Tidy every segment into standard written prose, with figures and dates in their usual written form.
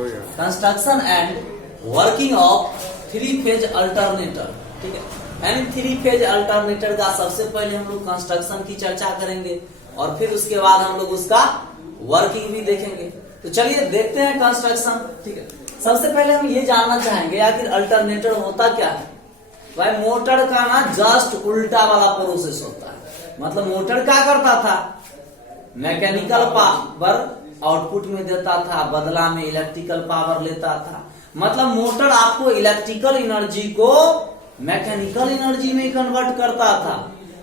Construction and working of three phase alternator. ठीक है, यानी थ्री फेज अल्टरनेटर का सबसे पहले हम लोग कंस्ट्रक्शन की चर्चा करेंगे और फिर उसके बाद हम लोग उसका वर्किंग भी देखेंगे। तो चलिए देखते हैं कंस्ट्रक्शन। ठीक है, सबसे पहले हम ये जानना चाहेंगे आखिर अल्टरनेटर होता क्या है। भाई मोटर का ना जस्ट उल्टा वाला प्रोसेस होता है। मतलब मोटर क्या करता था, मैकेनिकल पावर आउटपुट में देता था, बदला में इलेक्ट्रिकल पावर लेता था। मतलब मोटर आपको इलेक्ट्रिकल एनर्जी को मैकेनिकल एनर्जी में कन्वर्ट करता था।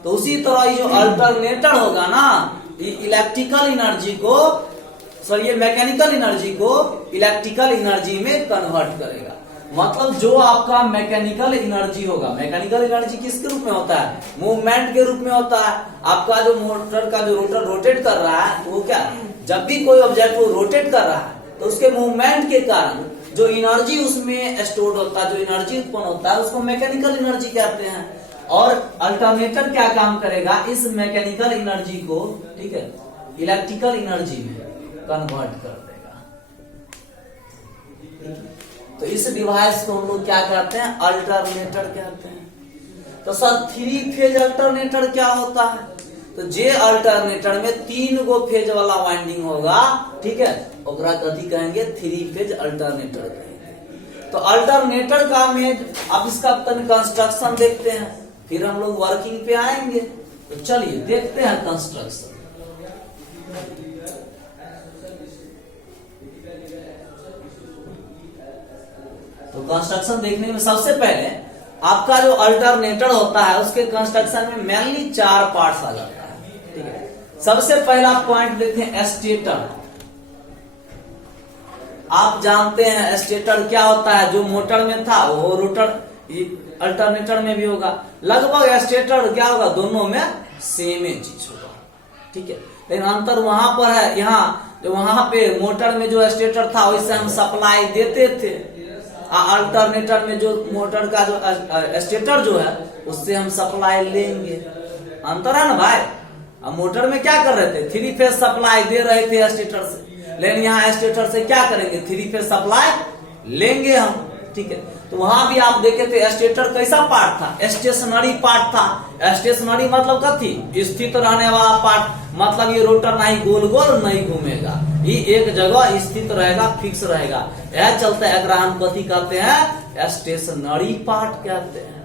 तो उसी तरह ये जो अल्टरनेटर होगा ना, ये इलेक्ट्रिकल एनर्जी को ये मैकेनिकल एनर्जी को इलेक्ट्रिकल एनर्जी में कन्वर्ट करेगा। मतलब जो आपका मैकेनिकल एनर्जी होगा, मैकेनिकल एनर्जी किसके रूप में होता है, मूवमेंट के रूप में होता है। आपका जो मोटर का जो रोटर रोटेट कर रहा है, तो वो क्या, जब भी कोई ऑब्जेक्ट को रोटेट कर रहा है तो उसके मूवमेंट के कारण जो एनर्जी उसमें स्टोर होता है, जो एनर्जी उत्पन्न होता है, उसको मैकेनिकल एनर्जी कहते हैं। और अल्टरनेटर क्या काम करेगा, इस मैकेनिकल एनर्जी को, ठीक है, इलेक्ट्रिकल एनर्जी में कन्वर्ट कर देगा। तो इस डिवाइस को हम लोग क्या कहते हैं, अल्टरनेटर कहते हैं। तो सर थ्री फेज अल्टरनेटर क्या होता है, तो जे अल्टरनेटर में 3 गो फेज वाला वाइंडिंग होगा, ठीक है, ओकरा कथी कहेंगे, थ्री फेज अल्टरनेटर कहेंगे। तो अल्टरनेटर का में अब इसका कंस्ट्रक्शन देखते हैं, फिर हम लोग वर्किंग पे आएंगे। तो चलिए देखते हैं कंस्ट्रक्शन। तो कंस्ट्रक्शन देखने में सबसे पहले आपका जो अल्टरनेटर होता है उसके कंस्ट्रक्शन में मेनली 4 पार्ट्स आ जाता है। ठीक है, सबसे पहला पॉइंट देखते हैं स्टेटर। आप जानते हैं स्टेटर क्या होता है, जो मोटर में था वो रोटर अल्टरनेटर में भी होगा। लगभग स्टेटर क्या होगा, दोनों में सेम ही चीज होगा। ठीक है, लेकिन अंतर वहां पर है, यहाँ जो वहां पे मोटर में जो स्टेटर था वैसे हम सप्लाई देते थे, अल्टरनेटर में जो मोटर का जो स्टेटर जो है उससे हम सप्लाई लेंगे। अंतर है ना भाई। अब मोटर में क्या कर रहे थे, थ्री फेज सप्लाई दे रहे थे स्टेटर से, लेकिन यहाँ स्टेटर से क्या करेंगे, थ्री फेज सप्लाई लेंगे हम। ठीक है, तो वहां भी आप देखे थे स्टेटर कैसा पार्ट था, स्टेशनरी पार्ट था। स्टेशनरी मतलब कथी, स्थित रहने वाला पार्ट। मतलब ये रोटर नहीं गोल गोल नहीं घूमेगा, ये एक जगह स्थित रहेगा, फिक्स रहेगा। यह चलते अगर हम कथी कहते हैं, स्टेशनरी पार्ट कहते हैं।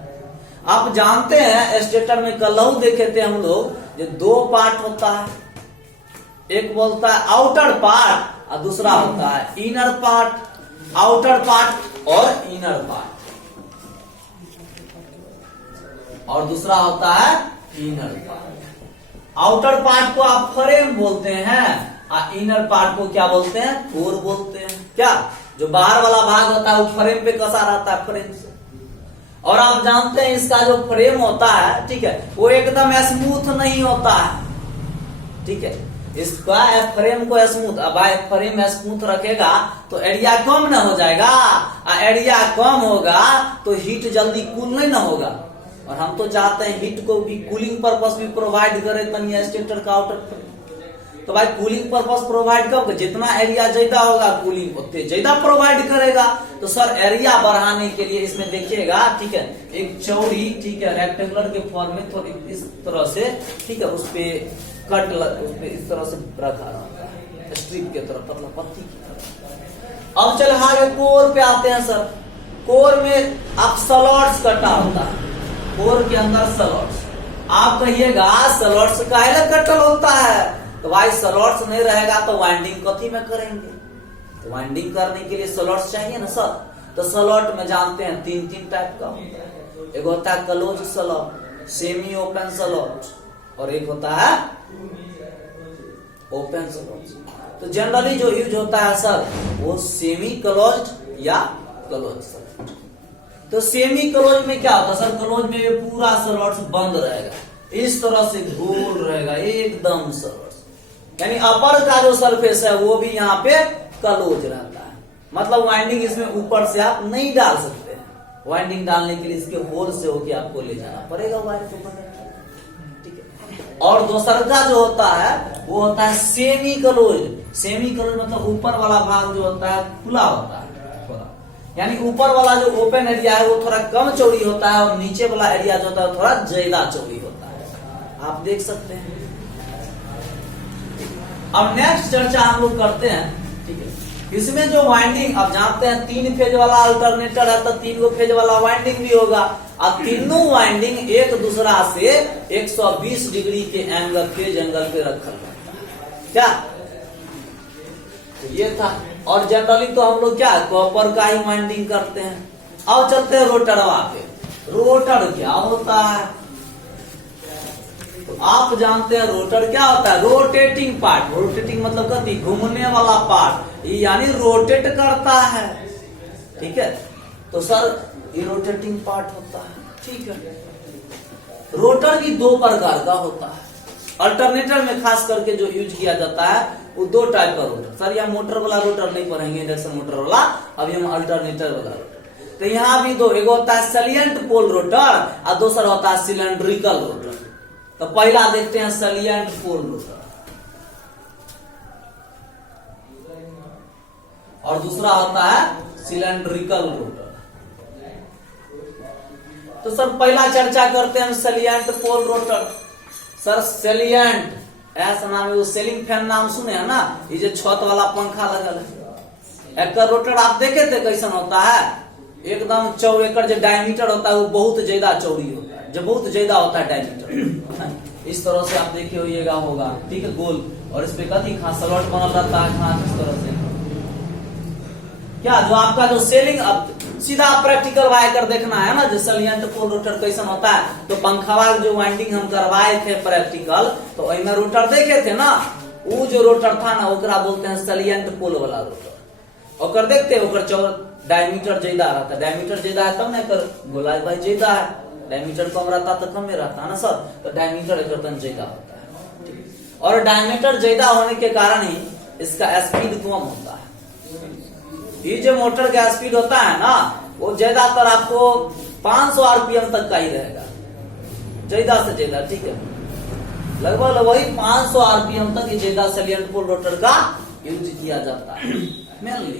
आप जानते हैं स्टेटर में कलहू देखे थे हम लोग, ये 2 पार्ट होता है, एक बोलता है आउटर पार्ट और दूसरा होता है इनर पार्ट। आउटर पार्ट और इनर पार्ट, और दूसरा होता है इनर पार्ट। आउटर पार्ट को आप फ्रेम बोलते हैं और इनर पार्ट को क्या बोलते हैं, कोर बोलते हैं। क्या, जो बाहर वाला भाग होता है वो फ्रेम पे कसा रहता है, फ्रेम से। और आप जानते हैं इसका जो फ्रेम होता है, ठीक है, वो एकदम स्मूथ नहीं होता है। ठीक है, इसका फ्रेम को स्मूथ, अब फ्रेम स्मूथ रखेगा तो एरिया कम ना हो जाएगा, एरिया कम होगा तो हीट जल्दी कूल नहीं ना होगा। और हम तो चाहते हैं हीट को भी कूलिंग पर्पस भी प्रोवाइड करे तनी स्टेटर का आउटर। तो भाई कूलिंग पर्पस प्रोवाइड कब, जितना एरिया ज्यादा होगा कूलिंग उतने ज्यादा प्रोवाइड करेगा। तो सर एरिया बढ़ाने के लिए इसमें देखिएगा, ठीक है, एक चौड़ी, ठीक है, रेक्टेंगुलर के फॉर्म में थोड़ी इस तरह से, ठीक है, उस पे कट उस पे इस तरह से रखा रहता है, स्ट्रिप के तरह, पतला पत्ती की तरह। अब चल आगे कोर पे आते हैं सर। कोर में आप स्लॉट्स कटा होता है, कोर के अंदर स्लॉट्स। आप कहिएगा स्लॉट्स काहे कटल होता है, तो भाई स्लॉट्स नहीं रहेगा तो वाइंडिंग कथी में करेंगे, तो वाइंडिंग करने के लिए स्लॉट्स चाहिए ना सर। तो स्लॉट में जानते हैं 3 टाइप का होता है। एक होता है close slot, semi open slot, और एक होता है ओपन स्लॉट। तो जनरली जो यूज होता है सर वो सेमी क्लोज्ड या क्लोज स्लॉट। तो सेमी क्लोज में क्या होता है सर, क्लोज में पूरा स्लॉट बंद रहेगा, इस तरह से गोल रहेगा एकदम स्लॉट, यानी अपर का जो सरफेस है वो भी यहाँ पे क्लोज रहता है। मतलब वाइंडिंग इसमें ऊपर से आप नहीं डाल सकते हैं, वाइंडिंग डालने के लिए इसके होल से होके आपको ले जाना पड़ेगा वायर को। ठीक है, और दूसरा जो होता है वो होता है सेमी क्लोज। सेमी क्लोज मतलब ऊपर वाला भाग जो होता है खुला होता है थोड़ा, यानी ऊपर वाला जो ओपन एरिया है वो थोड़ा कम चौड़ी होता है और नीचे वाला एरिया जो होता है थोड़ा ज्यादा चौड़ी होता है। आप देख सकते हैं। अब नेक्स्ट चर्चा हम लोग करते हैं, ठीक है। इसमें जो वाइंडिंग, आप जानते हैं 3 फेज वाला अल्टरनेटर है तो 3 गो फेज वाला वाइंडिंग भी होगा और तीनों वाइंडिंग एक दूसरा से 120 डिग्री के एंगल फेज एंगल पे रखा जाता है। क्या तो ये था। और जनरली तो हम लोग क्या कॉपर का ही वाइंडिंग करते हैं। अब चलते हैं रोटरवा पे। रोटर क्या होता है तो आप जानते हैं रोटर क्या होता है, रोटेटिंग पार्ट। रोटेटिंग मतलब कथी, घूमने वाला पार्ट, यानी रोटेट करता है, ठीक है। तो सर ये रोटेटिंग पार्ट होता है, ठीक है। रोटर भी 2 प्रकार का होता है। अल्टरनेटर में खास करके जो यूज किया जाता है वो 2 टाइप का रोटर। सर यहाँ मोटर वाला रोटर नहीं पढ़ेंगे, इंडक्शन मोटर वाला, अभी हम अल्टरनेटर वाला रोटर। तो यहाँ भी 2, एक होता है सैलिएंट पोल रोटर और दूसरा होता है सिलेंड्रिकल रोटर। तो पहला देखते हैं सैलिएंट पोल रोटर और दूसरा होता है सिलेंड्रिकल रोटर। तो सर पहला चर्चा करते हैं salient pole rotor. Sir salient ऐसा नाम है, वो सेलिंग फैन नाम सुने हैं ना, ये जो छत वाला पंखा लगल है। एक रोटर आप देखे थे कैसन होता है, एकदम चौड़, एक जो डायमीटर होता है वो बहुत ज्यादा चौड़ी होता है, जो बहुत ज्यादा होता है डायमीटर। इस तरह से आप देखे होइएगा होगा, ठीक है, गोल। और इस पे कथी खास स्लॉट बनल रहता है, खास इस तरह से क्या जो आपका जो सेलिंग, अब सीधा प्रैक्टिकल वाई कर देखना है ना, जो सैलिएंट पोल रोटर कैसन होता है। तो पंखा जो वाइंडिंग हम करवाए थे प्रैक्टिकल, तो में रोटर देखे थे ना, वो जो रोटर था ना ओकरा बोलते हैं सैलिएंट पोल वाला रोटर। और देखते ओकर चौड़ डायमीटर ज्यादा रहता है, डायमीटर ज्यादा है तब ना कर गोलाई भाई ज्यादा है, डायमीटर कम रहता तो कम रहता है ना सर। तो डायमीटर एक ज्यादा होता है, और डायमीटर ज्यादा होने के कारण ही इसका स्पीड कम होता है। ये जो मोटर का स्पीड होता है ना वो ज्यादातर आपको 500 आरपीएम तक का ही रहेगा, ज्यादा से ज्यादा, ठीक है। लगभग वही 500 आरपीएम तक ज्यादा सैलिएंट पोल रोटर का यूज किया जाता है मेनली,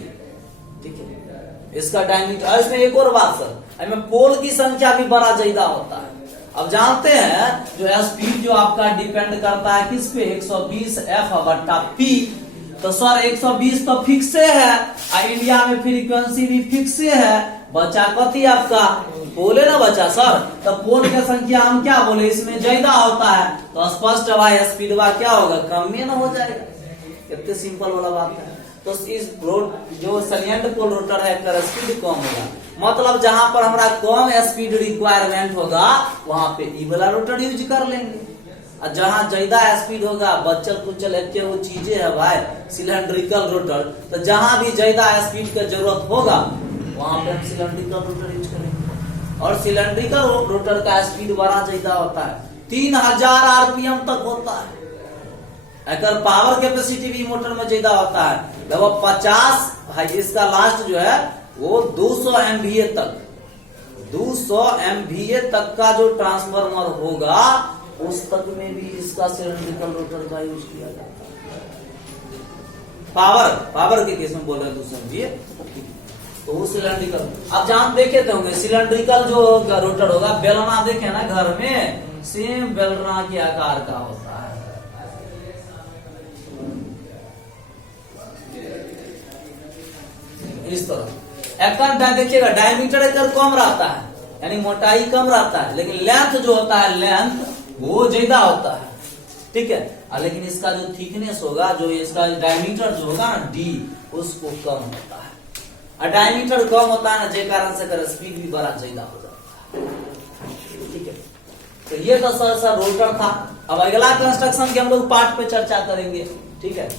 ठीक है। इसका डायमीटर, इसमें एक और बात सर, इसमें पोल की संख्या भी बड़ा ज्यादा होता है। अब जानते हैं जो स्पीड जो आपका डिपेंड करता है किस पे, 120 F/P। तो सर 120 तो फिक्स है, इंडिया में फ्रीक्वेंसी भी फिक्स है। बचा कथी आपका बोले ना बचा सर, तो पोल की संख्या हम क्या बोले, इसमें ज्यादा होता है तो स्पष्ट भाई स्पीड क्या होगा, कम में ना हो जाएगा। कितने सिंपल वाला बात है। तो इस जो सैलिएंट पोल रोटर है इसका स्पीड कम होगा, मतलब जहां पर हमारा कम स्पीड रिक्वायरमेंट होगा वहां पे ई वाला रोटर यूज कर लेंगे। और जहां ज्यादा स्पीड होगा, बच्चल कुचल एक वो चीजें है भाई सिलेंड्रिकल रोटर, तो जहां भी ज्यादा स्पीड की जरूरत होगा वहां पे हम सिलेंड्रिकल रोटर यूज करेंगे। और सिलेंड्रिकल रोटर का स्पीड बड़ा ज्यादा होता है, 3000 आरपीएम तक होता है। अगर पावर कैपेसिटी भी मोटर में ज्यादा होता है, लगभग 50 भाई, इसका लास्ट जो है वो 200 MVA तक, 200 MVA तक का जो ट्रांसफार्मर होगा उस तक में भी इसका सिलेंड्रिकल रोटर का यूज किया जाता है। पावर के केस में बोल रहे हैं 200 MVA, तो वो सिलेंड्रिकल। आप जान देखे थे होंगे सिलेंड्रिकल जो रोटर होगा, बेलना देखे ना घर में, सेम बेलना के आकार का होता है। इस तरह एक देखिएगा डायमीटर एक कम रहता है, यानी मोटाई कम रहता है, लेकिन लेंथ जो होता है लेंथ वो ज्यादा होता है, ठीक है। लेकिन इसका जो थिकनेस होगा, जो इसका डायमीटर जो होगा ना डी, उसको कम होता है। और डायमीटर कम होता है ना, जे कारण से कर स्पीड भी बड़ा ज्यादा हो जाता है, ठीक है। तो ये तो सर रोटर था। अब अगला कंस्ट्रक्शन के हम लोग पार्ट पे चर्चा करेंगे, ठीक है।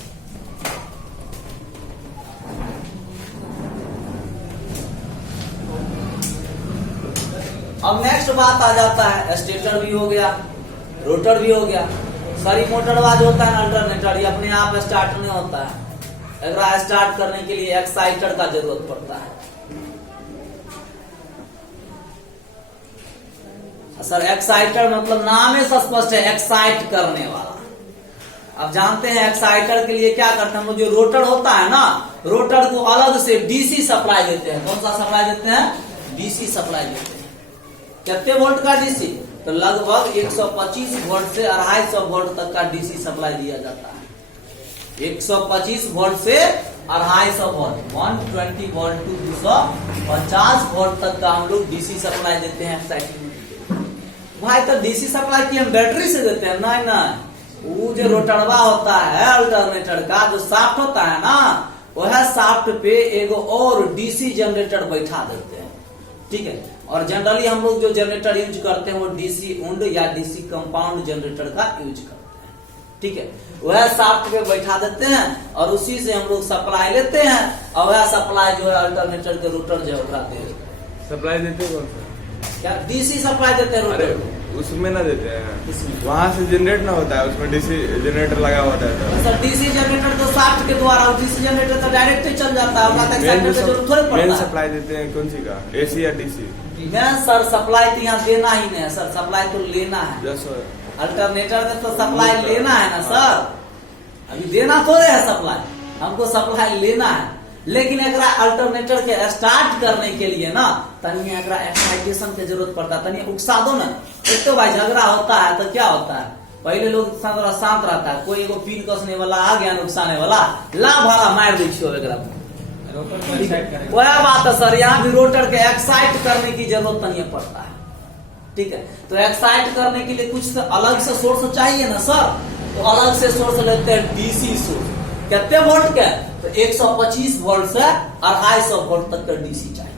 अब नेक्स्ट बात आ जाता है, स्टेटर भी हो गया, रोटर भी हो गया। सारी मोटरबाज होता है अल्टरनेटर, ये अपने आप स्टार्ट नहीं होता है, अगर स्टार्ट करने के लिए एक्साइटर का जरूरत पड़ता है। सर एक्साइटर मतलब नाम ही स्पष्ट है, एक्साइट करने वाला। अब जानते हैं एक्साइटर के लिए क्या करते हैं हम लोग, जो रोटर होता है ना, रोटर को अलग से डीसी सप्लाई देते हैं। कौन सा सप्लाई देते हैं? डीसी सप्लाई देते हैं। कितने वोल्ट का डीसी? तो लगभग 125 वोल्ट से 250 वोल्ट तक का डीसी सप्लाई दिया जाता है। 125 वोल्ट से 250 वोल्ट, 120 वोल्ट टू 250 वोल्ट तक का हम लोग डीसी सप्लाई देते हैं एक्साइटिंग। भाई तो डीसी सप्लाई की हम बैटरी से देते हैं? नहीं नहीं, वो जो रोटरवा होता है अल्टरनेटर का, जो शाफ्ट होता है ना, वह शाफ्ट पे एगो और डीसी जनरेटर बैठा देते हैं। ठीक है, और जनरली हम लोग जो जनरेटर यूज करते हैं वो डीसी उंड या डीसी कंपाउंड जनरेटर का यूज करते हैं। ठीक है, वह शाफ्ट पे बैठा देते हैं और उसी से हम लोग सप्लाई लेते हैं, और वह सप्लाई जो है अल्टरनेटर के रोटर जो है सप्लाई देते कौन सा? क्या डीसी सप्लाई देते हैं रोटर? उसमें ना देते हैं, इसमें वहाँ से जनरेट ना होता है, उसमें डीसी जनरेटर लगा होता है। सर डीसी जनरेटर तो शाफ्ट के द्वारा, डीसी जनरेटर तो डायरेक्ट ही चल जाता है, मेन सप्लाई देते हैं कौन सी का, एसी या डीसी? सर सप्लाई तो यहाँ देना ही नहीं है सर, सप्लाई तो लेना है। अल्टरनेटर में तो सप्लाई लेना है ना सर, अभी देना थोड़े है सप्लाई, हमको सप्लाई लेना है। लेकिन एकरा अल्टरनेटर के स्टार्ट करने के लिए ना तनी एकरा एक्साइटेशन की जरूरत पड़ता है, तनी उकसा दो ना। एक तो भाई झगड़ा होता है तो क्या होता है, पहले लोग थोड़ा शांत रहता है, कोई एगो पिन कसने वाला आ गया उकसाने वाला, ला भरा मार दीजिए वह बात है सर। यहाँ भी रोटर के एक्साइट करने की जरूरत नहीं पड़ता है। ठीक है, तो एक्साइट करने के लिए कुछ अलग से सोर्स चाहिए ना सर, तो अलग से सोर्स लेते हैं डीसी सोर्स। कितने वोल्ट के? तो 125 वोल्ट से 250 वोल्ट तक का डीसी चाहिए।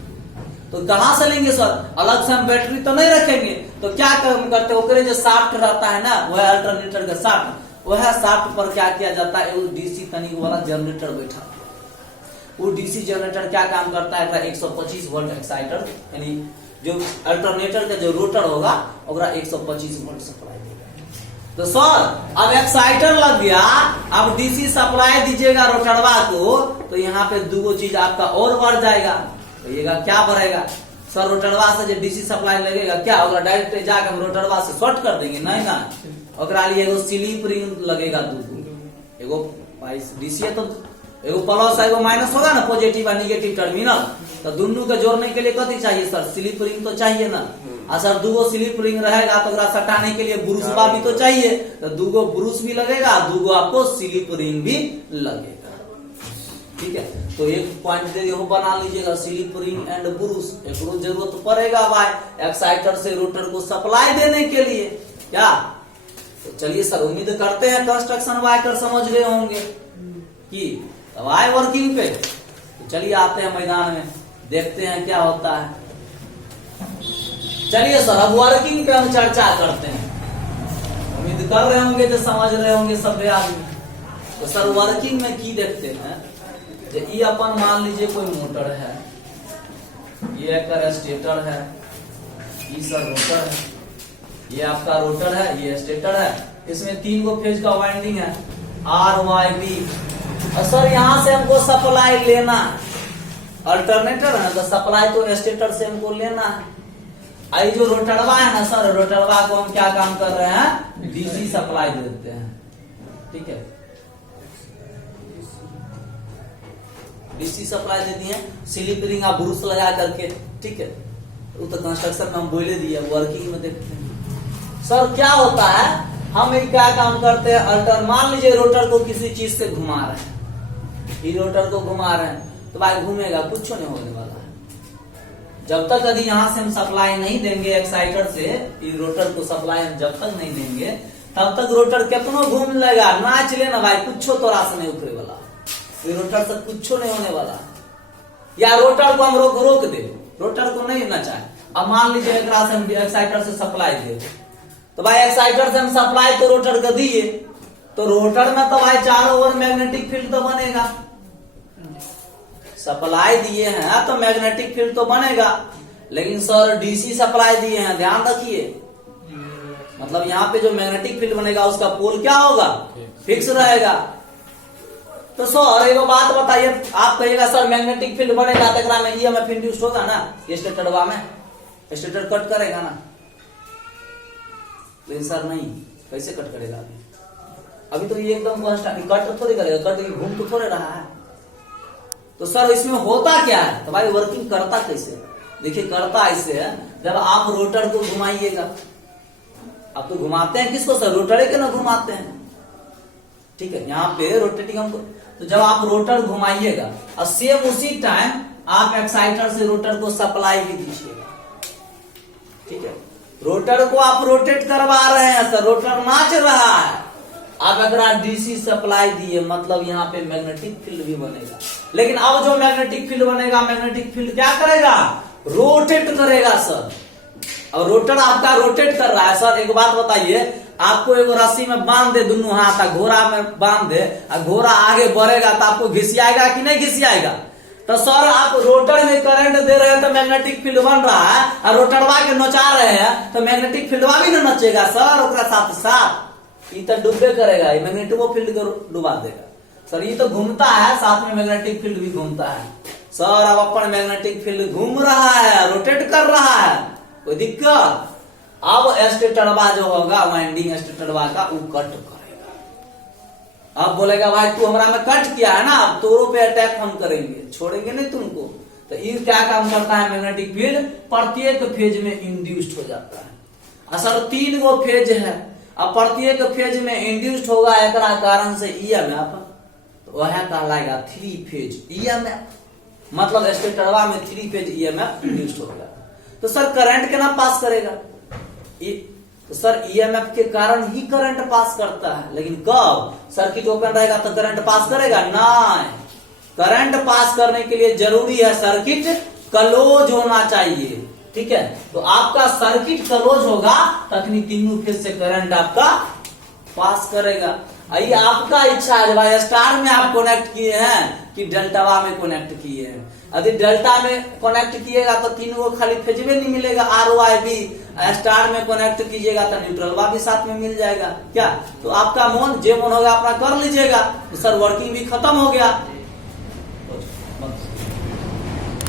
तो कहां से लेंगे सर? अलग से हम बैटरी तो नहीं रखेंगे, तो क्या काम करते हैं, ओकरे जो शाफ्ट रहता है ना, वह अल्टरनेटर का शाफ्ट, वह शाफ्ट पर क्या किया जाता है, वो डीसी तनिक वाला जनरेटर बैठा। वो डीसी जनरेटर क्या काम करता है, 125 वोल्ट एक्साइटर, यानी जो अल्टरनेटर का जो रोटर होगा ओकरा 125 वोल्ट सप्लाई देगा। तो सर अब एक्साइटर लग गया, अब डीसी सप्लाई दीजिएगा रोटरवा को, तो यहाँ पे दो चीज आपका और बढ़ जाएगा। कहिएगा क्या बढ़ेगा सर? रोटरवा से जो डीसी सप्लाई लगेगा क्या होगा, डायरेक्ट जाकर हम रोटरवा से शॉर्ट कर देंगे? नहीं ना, ओकरा लिए एगो स्लिप रिंग लगेगा, दूगो, एगो भाई डीसी तो एगो प्लस एगो माइनस होगा ना, पॉजिटिव और निगेटिव टर्मिनल, तो दोनों के जोड़ने के लिए कथी चाहिए सर? स्लिप रिंग तो चाहिए ना। और सर दूगो स्लिप रिंग रहेगा तो सटाने के लिए ब्रूस भी तो चाहिए, तो दूगो ब्रूस भी लगेगा, दूगो आपको स्लिप रिंग भी लगेगा। ठीक है, तो एक पॉइंट दे बना लीजिएगा, स्लिप रिंग एंड ब्रूस, एक जरूरत पड़ेगा भाई एक्साइटर से रोटर को सप्लाई देने के लिए। क्या तो चलिए सर, उम्मीद करते हैं कंस्ट्रक्शन वाइकर समझ रहे होंगे कि अब आए वर्किंग पे। तो चलिए आते हैं मैदान में, देखते हैं क्या होता है। चलिए सर अब वर्किंग पे हम चर्चा करते हैं। उम्मीद कर रहे होंगे जो समझ रहे होंगे सभी आदमी। तो सर वर्किंग में की देखते हैं, ये अपन मान लीजिए कोई मोटर है, ये एक स्टेटर है, ये सर रोटर है, ये आपका रोटर है, ये स्टेटर है, इसमें 3 गो फेज का वाइंडिंग है, आर वाई बी। और सर यहाँ से हमको सप्लाई लेना है, अल्टरनेटर है तो सप्लाई तो स्टेटर से हमको लेना है। आई जो रोटरवा है ना सर, रोटरवा को हम क्या काम कर रहे हैं, डीसी सप्लाई देते हैं। ठीक है, डीसी सप्लाई दे दिए, स्लिप रिंग और ब्रूस लगा करके। ठीक है, वो तो कंस्ट्रक्शन में हम बोले दिए, वर्किंग में देखते हैं सर क्या होता है। हम एक क्या काम करते हैं, अल्टर मान लीजिए रोटर को किसी चीज से घुमा रहे हैं, ये रोटर को घुमा रहे हैं तो भाई घूमेगा, कुछ नहीं होने वाला है। जब तक यदि यहाँ से हम सप्लाई नहीं देंगे एक्साइटर से, ये रोटर को सप्लाई हम जब तक नहीं देंगे तब तक रोटर कितना घूम लेगा, नाच लेना भाई, कुछ तो रास्ते नहीं उतरे वाला, रोटर से कुछ नहीं होने वाला। या रोटर को हम रोक दे, रोटर को नहीं नचाए। अब मान लीजिए एक से हम एक्साइटर से सप्लाई दे, तो भाई एक्साइटर से हम सप्लाई तो रोटर को दिए, तो रोटर में तो भाई चारों ओर मैग्नेटिक फील्ड तो बनेगा। सप्लाई दिए हैं तो मैग्नेटिक फील्ड तो बनेगा, लेकिन सर डीसी सप्लाई दिए हैं, ध्यान रखिए, मतलब यहाँ पे जो मैग्नेटिक फील्ड बनेगा उसका पोल क्या होगा, फिक्स रहेगा। तो सर एक बात बताइए, आप कहिएगा सर मैग्नेटिक फील्ड बनेगा तो में ईएमएफ इंड्यूस्ड होगा ना, स्टेटरवा में स्टेटर कट करेगा ना, लेकिन सर नहीं, कैसे कट करेगा अभी तो ये एकदम कांस्टेंट कट तो थोड़ी करेगा, कट घूम तो थोड़े रहा है। तो सर इसमें होता क्या है, तो भाई वर्किंग करता कैसे, देखिए करता ऐसे है, जब आप रोटर को घुमाइएगा, आप तो घुमाते हैं किसको सर, रोटर के ना घुमाते हैं, ठीक है, यहाँ पे रोटेटिंग हमको, तो जब आप रोटर घुमाइएगा और सेम उसी टाइम आप एक्साइटर से रोटर को सप्लाई भी दीजिएगा, ठीक है, रोटर को आप रोटेट करवा रहे हैं सर, रोटर नाच रहा है, आप अगर डीसी सप्लाई दिए मतलब यहाँ पे मैग्नेटिक फील्ड भी बनेगा, लेकिन अब जो मैग्नेटिक फील्ड बनेगा, मैग्नेटिक फील्ड क्या करेगा, रोटेट करेगा सर, और रोटर आपका रोटेट कर रहा है सर। एक बात बताइए, आपको एक रस्सी में बांध दे दोनों हाथ, घोड़ा में बांध दे, घोड़ा आगे बढ़ेगा तो आपको घिसियाएगा कि नहीं घिसियाएगा, तो सर आप रोटर में करंट दे रहे हैं तो मैग्नेटिक फील्ड बन रहा है, और रोटरवा के नचा रहे हैं तो मैग्नेटिक फील्डवा भी ना नचेगा सर, ओकरा साथ साथ ये तो डूबे करेगा, ये मैग्नेटिक फील्ड को डुबा देगा सर, ये तो घूमता है साथ में मैग्नेटिक फील्ड भी घूमता है सर, अब अपन मैग्नेटिक फील्ड घूम रहा है, रोटेट कर रहा है, कोई दिक्कत। अब स्टेटरवा जो होगा, वाइंडिंग स्टेटरवा का, वो कट करेगा, अब बोलेगा भाई तू हमारा में कट किया है ना, अब तोरों पे अटैक हम करेंगे, छोड़ेंगे नहीं तुमको। तो ये क्या काम करता है, मैग्नेटिक फील्ड प्रत्येक फेज में इंड्यूस्ड हो जाता है। असल 3 गो फेज है, अब प्रत्येक फेज में इंड्यूस्ड होगा, एक कारण से ईएमएफ, तो वह कहलाएगा 3 फेज ईएमएफ, मतलब स्टेटरवा में 3 फेज ईएमएफ इंड्यूस्ड होगा। तो सर करंट के ना पास करेगा, तो सर ईएमएफ के कारण ही करंट पास करता है, लेकिन कब सर्किट ओपन रहेगा तो करंट पास करेगा नहीं, करंट पास करने के लिए जरूरी है सर्किट क्लोज होना चाहिए, ठीक है, तो आपका सर्किट क्लोज होगा तखनी तीनों फेज से करंट आपका पास करेगा। ये आपका इच्छा है, भाई स्टार में आप कनेक्ट किए हैं कि डेल्टावा में कनेक्ट किए हैं, यदि डेल्टा में कनेक्ट किएगा तो तीनों को खाली फेज में नहीं मिलेगा, ROIB, स्टार में कनेक्ट कीजिएगा तो न्यूट्रलवा भी साथ में मिल जाएगा, क्या, तो आपका मन जे मन होगा अपना कर लीजिएगा, तो सर वर्किंग भी खत्म हो गया।